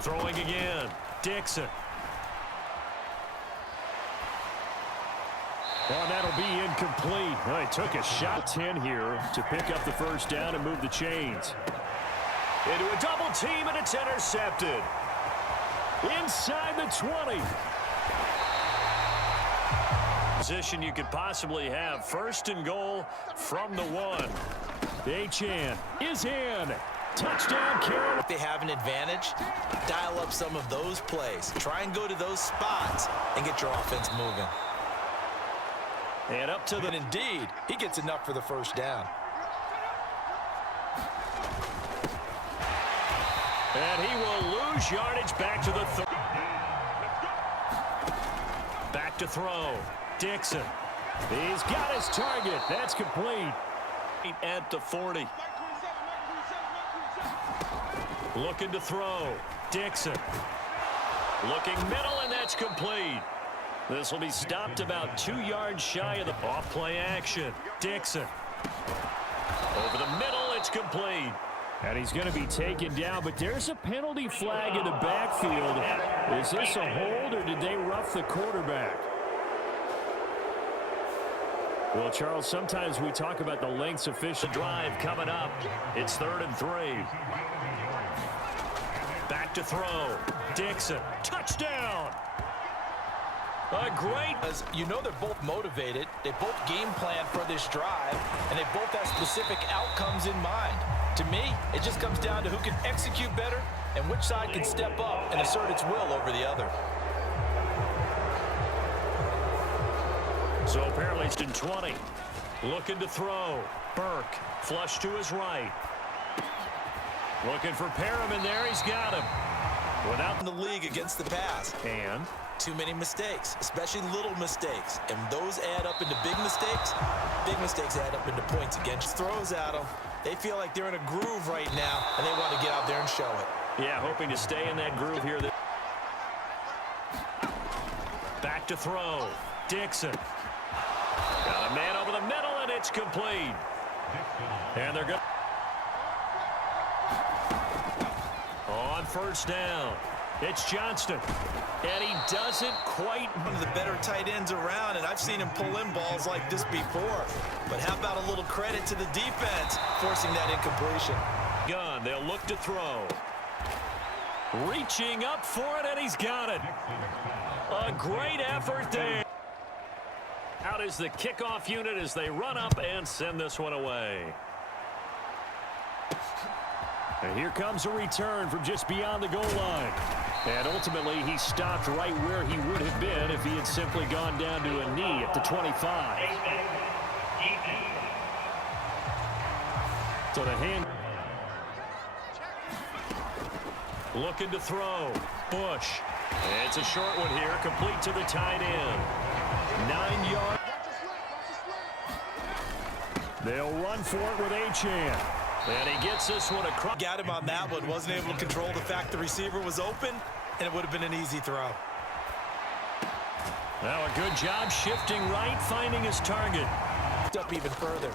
Throwing again. Dixon. Well, that'll be incomplete. Well, he took a shot 10 here to pick up the first down and move the chains. Into a double team, and it's intercepted. Inside the 20. Position you could possibly have. First and goal from the 1. Achan is in. Touchdown, Carolina. If they have an advantage, dial up some of those plays. Try and go to those spots and get your offense moving. And up to the... And indeed, he gets enough for the first down. And he will lose yardage back to the 30. Back to throw. Dixon. He's got his target. That's complete. At the 40. Looking to throw. Dixon. Looking middle, and that's complete. This will be stopped about 2 yards shy of the off-play action. Dixon. Over the middle, it's complete. And he's going to be taken down, but there's a penalty flag in the backfield. Is this a hold, or did they rough the quarterback? Well, Charles, sometimes we talk about the lengths of fish. Drive coming up. It's 3rd and 3. Back to throw. Dixon. Touchdown. A great. As you know, they're both motivated. They both game plan for this drive, and they both have specific outcomes in mind. To me, it just comes down to who can execute better and which side can step up and assert its will over the other. So apparently it's in 20. Looking to throw. Burke. Flush to his right. Looking for Perriman there. He's got him. Without in the league against the pass. And too many mistakes, especially little mistakes. And those add up into big mistakes. Big mistakes add up into points against. Throws at them. They feel like they're in a groove right now, and they want to get out there and show it. Yeah, hoping to stay in that groove here. Back to throw. Dixon. Got a man over the middle, and it's complete. And they're good. On first down, it's Johnston. And he doesn't quite. One of the better tight ends around, and I've seen him pull in balls like this before. But how about a little credit to the defense forcing that incompletion? Gun, they'll look to throw. Reaching up for it, and he's got it. A great effort there. Out is the kickoff unit as they run up and send this one away. And here comes a return from just beyond the goal line. And ultimately, he stopped right where he would have been if he had simply gone down to a knee at the 25. So the hand. Looking to throw. Bush. It's a short one here, complete to the tight end. 9 yards. They'll run for it with Achan. And he gets this one across. Got him on that one. Wasn't able to control the fact the receiver was open, and it would have been an easy throw. Now a good job shifting right, finding his target. Up even further.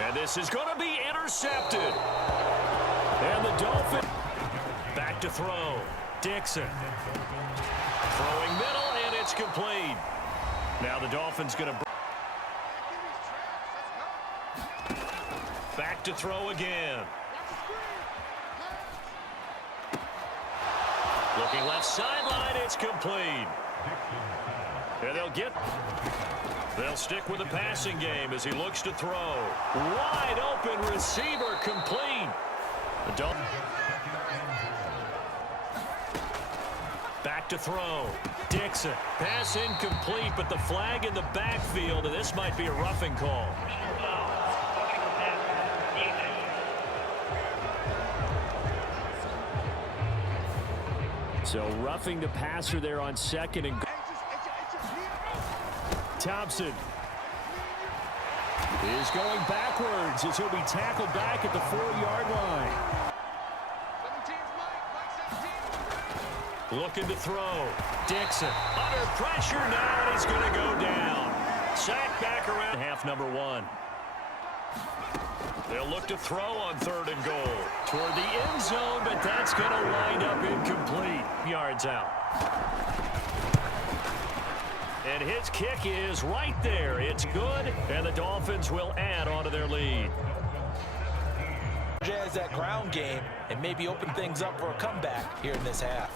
And this is going to be intercepted. And the Dolphins back to throw. Dixon. Throwing middle, and it's complete. Now the Dolphins going to back to throw again. Looking left sideline, it's complete. And they'll stick with the passing game as he looks to throw. Wide open receiver, complete. Back to throw. Dixon. Pass incomplete, but the flag in the backfield, and this might be a roughing call. So roughing the passer there on second and goal. Thompson is going backwards as he'll be tackled back at the 4-yard line. Looking to throw. Dixon under pressure now, and he's going to go down. Sack back around half number one. They'll look to throw on 3rd and goal. Toward the end zone, but that's going to wind up incomplete. Yards out. And his kick is right there. It's good, and the Dolphins will add on to their lead. Has that ground game and maybe open things up for a comeback here in this half.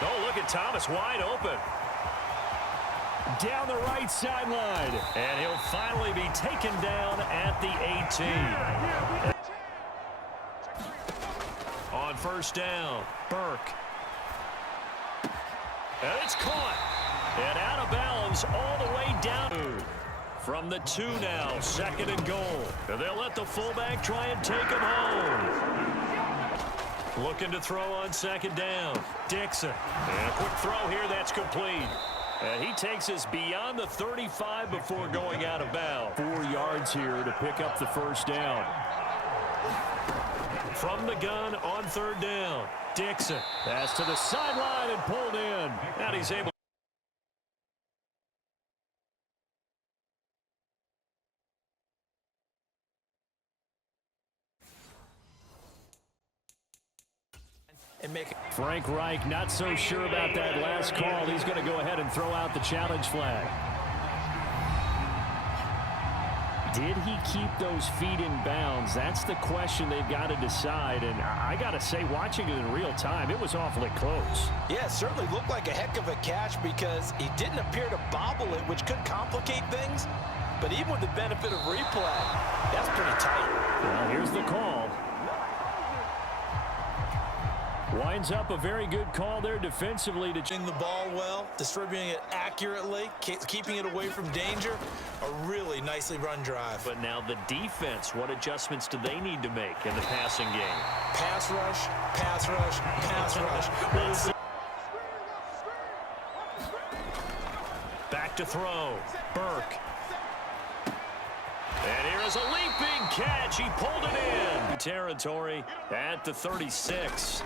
Oh, look at Thomas wide open. Down the right sideline. And he'll finally be taken down at the 18. On 1st down, Burke. And it's caught. And out of bounds all the way down. From the 2 now, 2nd and goal. And they'll let the fullback try and take him home. Looking to throw on 2nd down. Dixon. And a quick throw here that's complete. And he takes us beyond the 35 before going out of bounds. 4 yards here to pick up the 1st down. From the gun on 3rd down. Dixon. Pass to the sideline and pulled in. And he's able. And make it. Frank Reich not so sure about that last call. He's going to go ahead and throw out the challenge flag. Did he keep those feet in bounds? That's the question they've got to decide. And I got to say, watching it in real time, it was awfully close. Yeah, it certainly looked like a heck of a catch because he didn't appear to bobble it, which could complicate things. But even with the benefit of replay, that's pretty tight. Well, here's the call. Winds up a very good call there defensively to The ball well, distributing it accurately, keeping it away from danger. A really nicely run drive. But now the defense, what adjustments do they need to make in the passing game? Pass rush, pass rush, pass rush. Back to throw. Burke. And here is a leaping catch. He pulled it in. Territory at the 36.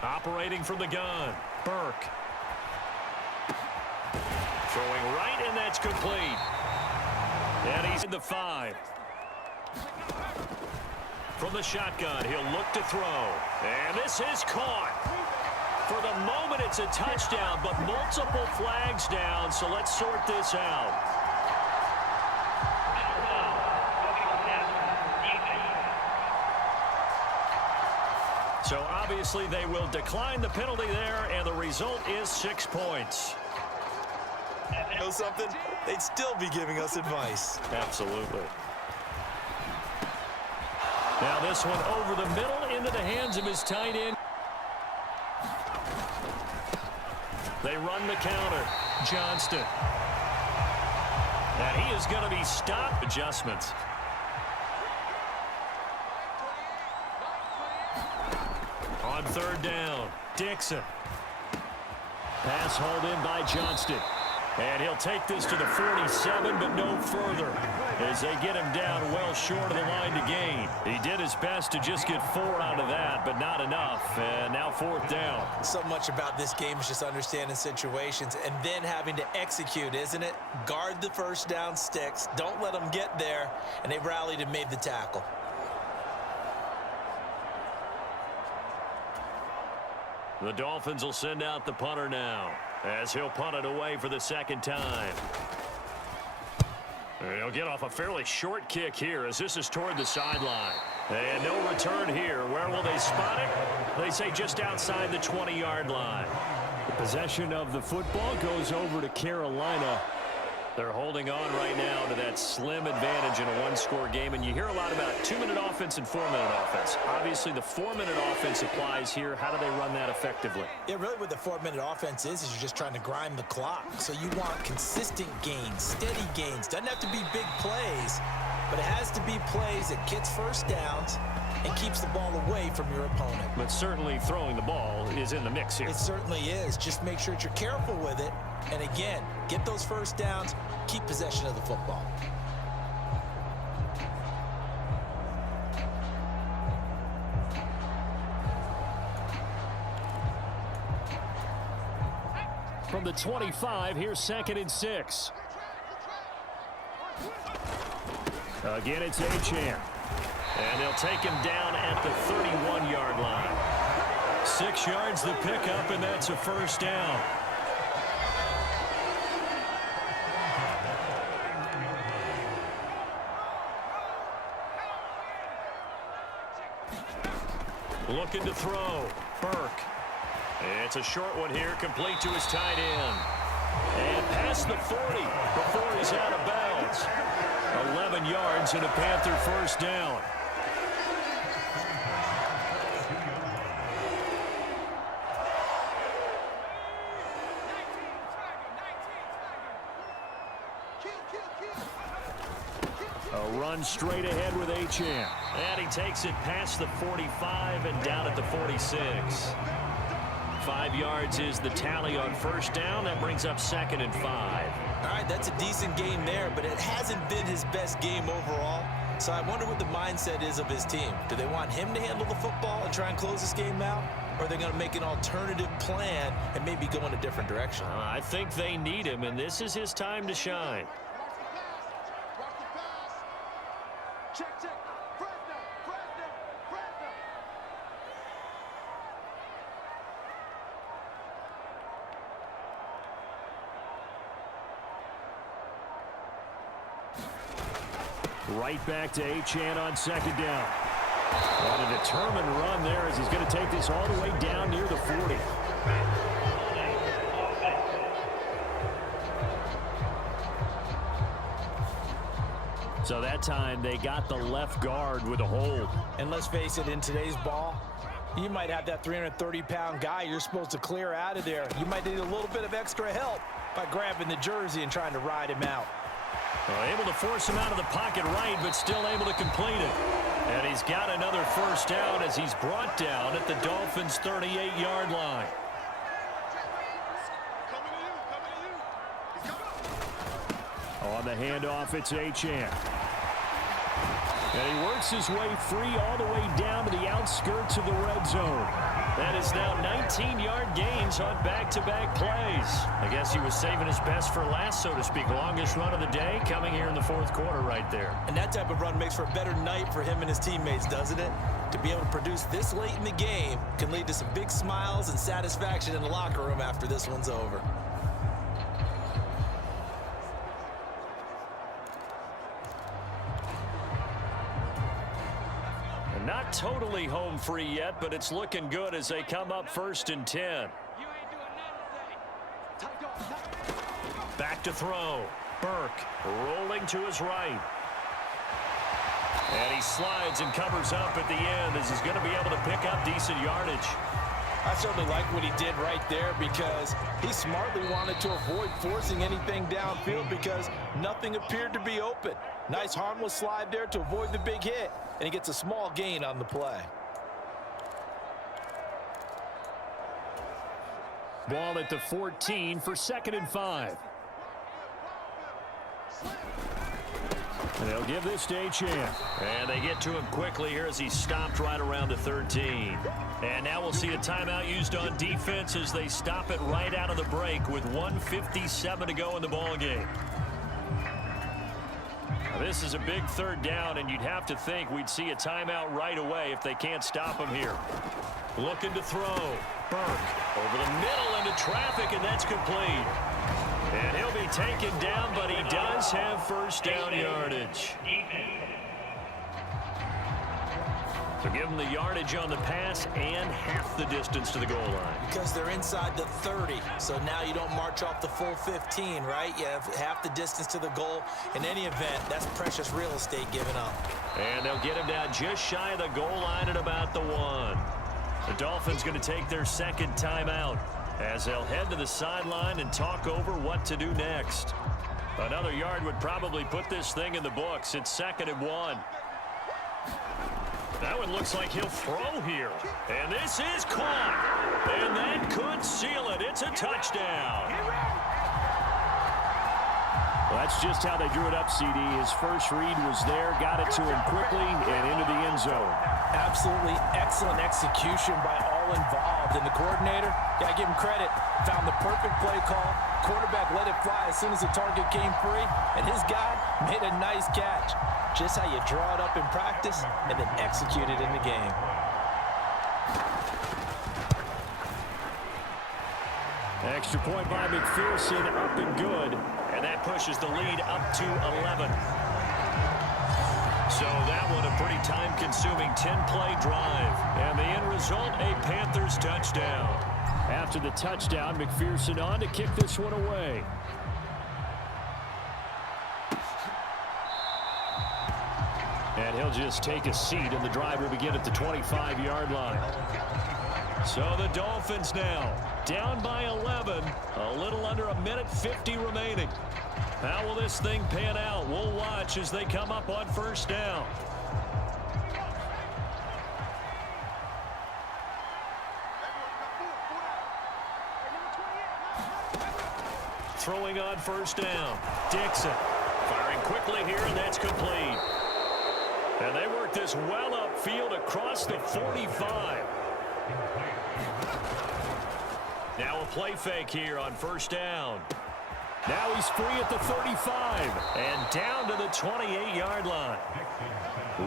Operating from the gun. Burke. Throwing right, and that's complete. And he's in the 5. From the shotgun, he'll look to throw. And this is caught. For the moment, it's a touchdown, but multiple flags down, so let's sort this out. So obviously they will decline the penalty there, and the result is 6 points. You know something? They'd still be giving us advice. Absolutely. Now this one over the middle into the hands of his tight end. They run the counter. Johnston. And he is going to be stopped. Adjustments. On 3rd down, Dixon. Pass hauled in by Johnston. And he'll take this to the 47, but no further, as they get him down well short of the line to gain. He did his best to just get 4 out of that, but not enough. And now 4th down. So much about this game is just understanding situations and then having to execute, isn't it? Guard the 1st down sticks. Don't let them get there. And they rallied and made the tackle. The Dolphins will send out the punter now, as he'll punt it away for the 2nd time. And he'll get off a fairly short kick here, as this is toward the sideline. And no return here. Where will they spot it? They say just outside the 20-yard line. The possession of the football goes over to Carolina. They're holding on right now to that slim advantage in a 1-score game. And you hear a lot about 2-minute offense and 4-minute offense. Obviously, the 4-minute offense applies here. How do they run that effectively? Yeah, really what the 4-minute offense is you're just trying to grind the clock. So you want consistent gains, steady gains. Doesn't have to be big plays, but it has to be plays that gets 1st downs and keeps the ball away from your opponent. But certainly throwing the ball is in the mix here. It certainly is. Just make sure that you're careful with it. And again, get those 1st downs, keep possession of the football. from the 25. Here's 2nd and 6. Again, it's Achane. And they'll take him down at the 31-yard line. 6 yards the pickup, and that's a first down. Looking to throw. Burke. It's a short one here, complete to his tight end. And past the 40 before he's out of bounds. 11 yards and a Panther first down. A run straight ahead with Achane. And he takes it past the 45 and down at the 46. 5 yards is the tally on first down. That brings up 2nd and 5. All right, that's a decent game there, but it hasn't been his best game overall. So I wonder what the mindset is of his team. Do they want him to handle the football and try and close this game out? Or are they going to make an alternative plan and maybe go in a different direction? I think they need him, and this is his time to shine. Right back to Achane on 2nd down. And a determined run there as he's going to take this all the way down near the 40. So that time they got the left guard with a hold. And let's face it, in today's ball, you might have that 330-pound guy you're supposed to clear out of there. You might need a little bit of extra help by grabbing the jersey and trying to ride him out. Able to force him out of the pocket right, but still able to complete it. And he's got another first down as he's brought down at the Dolphins' 38-yard line. On the handoff, it's Achane. And he works his way free all the way down to the outskirts of the red zone. That is now 19-yard gains on back-to-back plays. I guess he was saving his best for last, so to speak. Longest run of the day coming here in the 4th quarter right there. And that type of run makes for a better night for him and his teammates, doesn't it? To be able to produce this late in the game can lead to some big smiles and satisfaction in the locker room after this one's over. Not totally home free yet, but it's looking good as they come up 1st and 10. Back to throw. Burke rolling to his right. And he slides and covers up at the end as he's going to be able to pick up decent yardage. I certainly like what he did right there because he smartly wanted to avoid forcing anything downfield because nothing appeared to be open. Nice harmless slide there to avoid the big hit, and he gets a small gain on the play. Ball at the 14 for 2nd and 5. And they'll give this to Achane. And they get to him quickly here as he's stopped right around the 13. And now we'll see a timeout used on defense as they stop it right out of the break with 1:57 to go in the ballgame. This is a big 3rd down, and you'd have to think we'd see a timeout right away if they can't stop him here. Looking to throw. Burke over the middle into traffic, and that's complete. And he'll be taken down, but he does have first down yardage. So give him the yardage on the pass and half the distance to the goal line. Because they're inside the 30, so now you don't march off the full 15, right? You have half the distance to the goal. In any event, that's precious real estate given up. And they'll get him down just shy of the goal line at about the 1. The Dolphins going to take their 2nd timeout as they'll head to the sideline and talk over what to do next. Another yard would probably put this thing in the books. It's 2nd and 1. That one looks like he'll throw here. And this is caught. And that could seal it. It's a touchdown. Well, that's just how they drew it up, CD. His first read was there, got it to him quickly, and into the end zone. Absolutely excellent execution by all all involved. And the coordinator, got to give him credit, found the perfect play call. Quarterback let it fly as soon as the target came free, and his guy made a nice catch. Just how you draw it up in practice and then execute it in the game. Extra point by McPherson, up and good. And that pushes the lead up to 11. So that one a pretty time-consuming 10-play drive. And the end result, a Panthers touchdown. After the touchdown, McPherson on to kick this one away. And he'll just take a seat, and the drive will begin at the 25-yard line. So the Dolphins now down by 11, a little under a minute 50 remaining. How will this thing pan out? We'll watch as they come up on first down. Throwing on first down. Dixon firing quickly here, and that's complete. And they work this well upfield across the 45. Now a play fake here on first down. Now he's free at the 35 and down to the 28-yard line.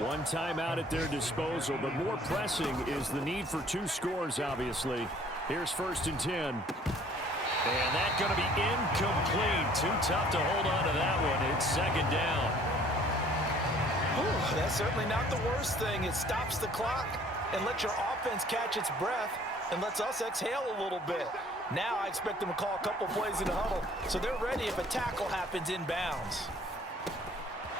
One timeout at their disposal, but more pressing is the need for two scores, obviously. Here's first and 10. And that's going to be incomplete. Too tough to hold on to that one. It's second down. Ooh, that's certainly not the worst thing. It stops the clock and lets your offense catch its breath and lets us exhale a little bit. Now I expect them to call a couple plays in the huddle, so they're ready if a tackle happens inbounds.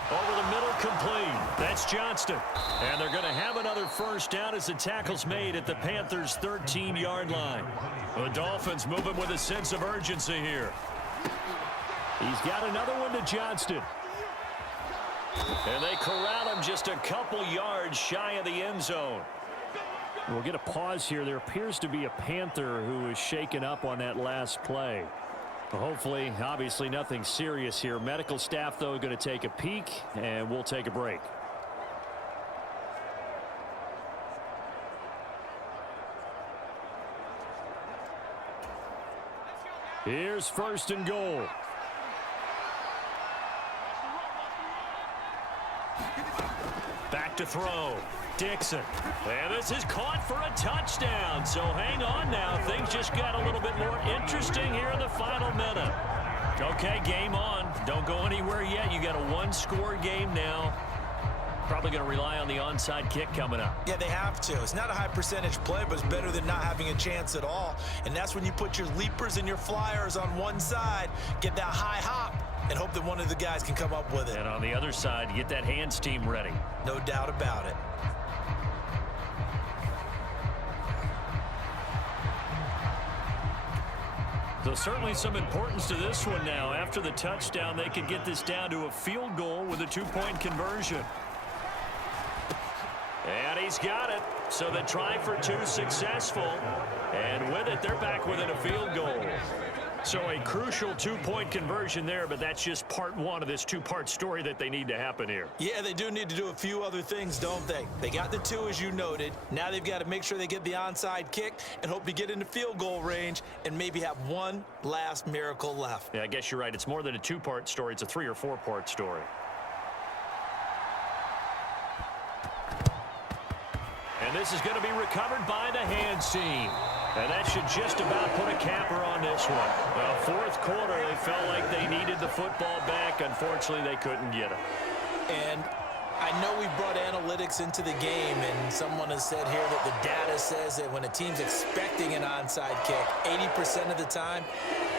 Over the middle, complete. That's Johnston. And they're going to have another first down as the tackle's made at the Panthers' 13-yard line. The Dolphins moving with a sense of urgency here. He's got another one to Johnston. And they corral him just a couple yards shy of the end zone. We'll get a pause here. There appears to be a Panther who is shaken up on that last play. Hopefully, obviously nothing serious here. Medical staff, though, going to take a peek, and we'll take a break. Here's first and goal. Back to throw. Dixon. And this is caught for a touchdown. So hang on now. Things just got a little bit more interesting here in the final minute. Okay, game on. Don't go anywhere yet. You got a one-score game now. Probably going to rely on the onside kick coming up. Yeah, they have to. It's not a high percentage play, but it's better than not having a chance at all. And that's when you put your leapers and your flyers on one side, get that high hop, and hope that one of the guys can come up with it. And on the other side, get that hands team ready. No doubt about it. So certainly some importance to this one now. After the touchdown, they could get this down to a field goal with a two-point conversion. And he's got it. So the try for two successful. And with it, they're back within a field goal. So a crucial two-point conversion there, but that's just part one of this two-part story that they need to happen here. Yeah, they do need to do a few other things, don't they? They got the two, as you noted. Now they've got to make sure they get the onside kick and hope to get into field goal range and maybe have one last miracle left. Yeah, I guess you're right. It's more than a two-part story. It's a three- or four-part story. And this is going to be recovered by the hands team. And that should just about put a capper on this one. Fourth quarter, they felt like they needed the football back. Unfortunately, they couldn't get it. And I know we brought analytics into the game, and someone has said here that the data says that when a team's expecting an onside kick, 80% of the time,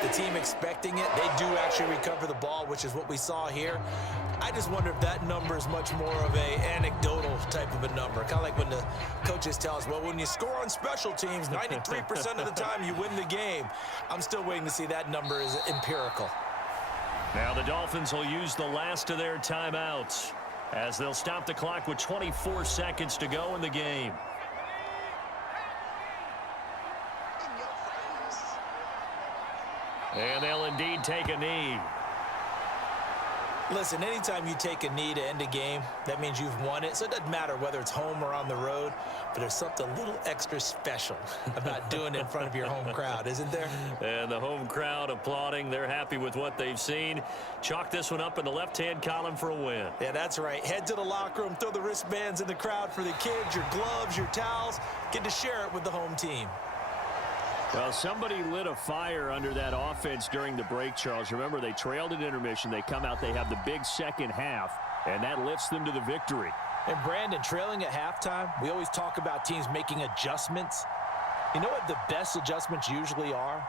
the team expecting it, they do actually recover the ball, which is what we saw here. I just wonder if that number is much more of a anecdotal type of a number. Kind of like when the coaches tell us, well, when you score on special teams, 93% of the time you win the game. I'm still waiting to see that number is empirical. Now the Dolphins will use the last of their timeouts as they'll stop the clock with 24 seconds to go in the game. And they'll indeed take a knee. Listen, anytime you take a knee to end a game, that means you've won it. So it doesn't matter whether it's home or on the road, but there's something a little extra special about doing it in front of your home crowd, isn't there? And the home crowd applauding. They're happy with what they've seen. Chalk this one up in the left-hand column for a win. Yeah, that's right. Head to the locker room, throw the wristbands in the crowd for the kids, your gloves, your towels. Get to share it with the home team. Well, somebody lit a fire under that offense during the break, Charles. Remember, they trailed at intermission. They come out, they have the big second half, and that lifts them to the victory. And, Brandon, trailing at halftime, we always talk about teams making adjustments. You know what the best adjustments usually are?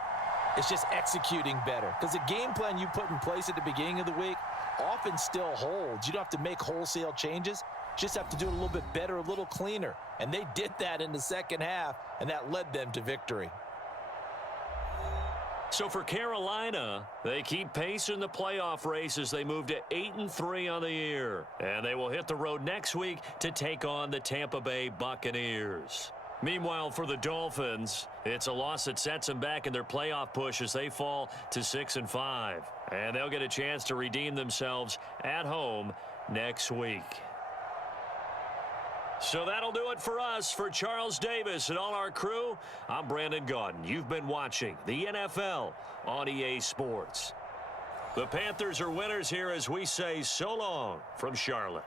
It's just executing better. Because the game plan you put in place at the beginning of the week often still holds. You don't have to make wholesale changes. You just have to do it a little bit better, a little cleaner. And they did that in the second half, and that led them to victory. So for Carolina, they keep pace in the playoff race as they move to 8-3 on the year. And they will hit the road next week to take on the Tampa Bay Buccaneers. Meanwhile, for the Dolphins, it's a loss that sets them back in their playoff push as they fall to 6-5. And they'll get a chance to redeem themselves at home next week. So that'll do it for us. For Charles Davis and all our crew, I'm Brandon Gaudin. You've been watching the NFL on EA Sports. The Panthers are winners here as we say so long from Charlotte.